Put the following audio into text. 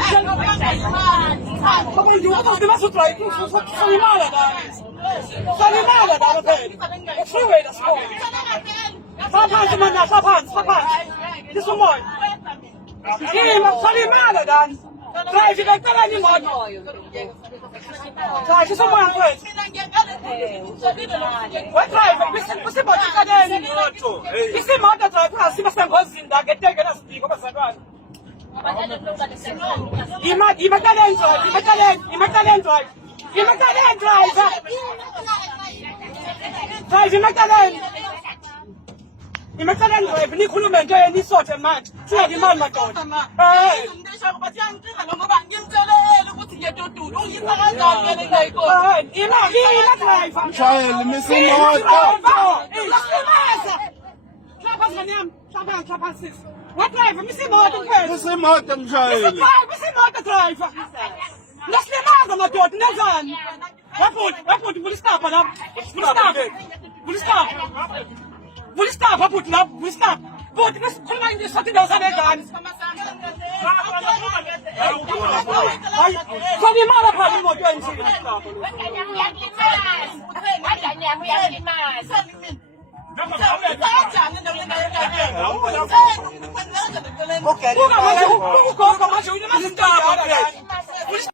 Come on, you want to do try to Salimala, the freeway, the school. Sapan. This one. Salimala, then. Try to get any more. Try to someone first. What drive? Listen, what you can do. Listen, what the drive. See, my son was in that. Get taken as the government. Imagine drive. Ni khulume ni sorte man. Siya di man madoda. Child, missing out. What driver? Missing motor first. Missing out, child. Missing motor driver. Let's let out on the door. Never. What will stop? Will stop. Put up. Will stop. But let's come on. This something else. Okay.